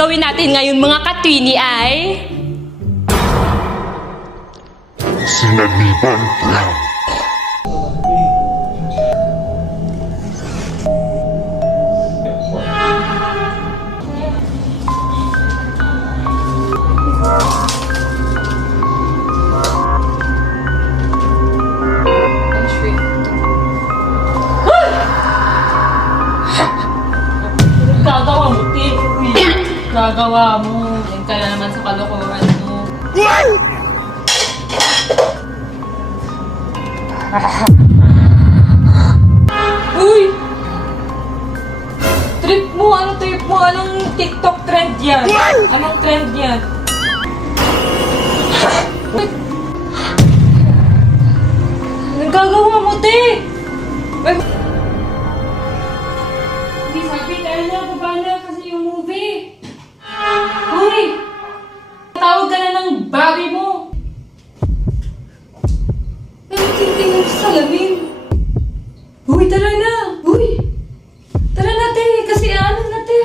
gagawin natin ngayon mga katwini ay... Sinaliban lang. Gagawa mo, Tip. Gagawa mo. Yan ka na naman sa kalokohan mo. Uy! Trip mo! Anong trip mo? Anong TikTok trend yan? Anong trend yan? Anong gagawa mo, Tip? Hindi sabi, tayo na, baba na kasi yung movie. Uy! Tawag ka na ng babi mo. Pero titingin sa salamin. Uy, tara na! Uy! Tara na, te! Kasi ano na, te?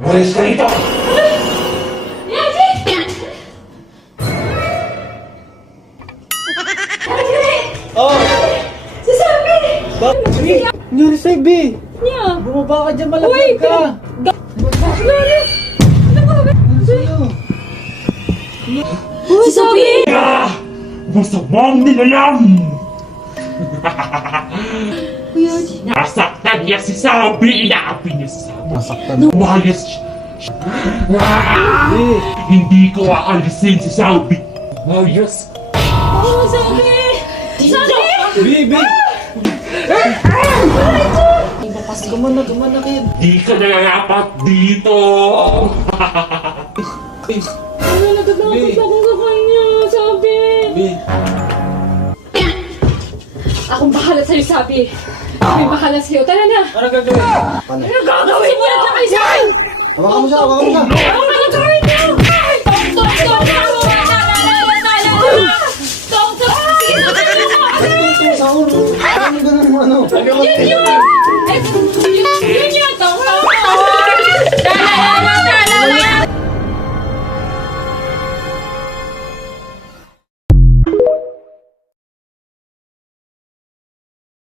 Malis ka rito! Yaji! Oh! Si Sabi! Bakit? Nangyari sa'yo, B? Niya! Bumaba ka dyan, Uy! malapit ka! Lori! Ano ba? Ano sa'yo? Uy, Sabi! Masamang nilalang! Kuya, Nasaktan niya si Sabi! Inaapi niya si Sabi! Masaktan. Umayos siya! Hindi ko aalisin si Sabi! Umayos! oh, Sabi! Sabi! B! Gumana, kid. Di ka nangangapa dito! Ano, nagtatakot akong sa kanya, Sabi! B! Akong bahala sa'yo, Sabi! Ako'y bahala sa'yo. Tara na! Ano gagawin? Ano gagawin mo? Simulat na kayo sa'yo! Hawakan mo siya, hawakan mo siya!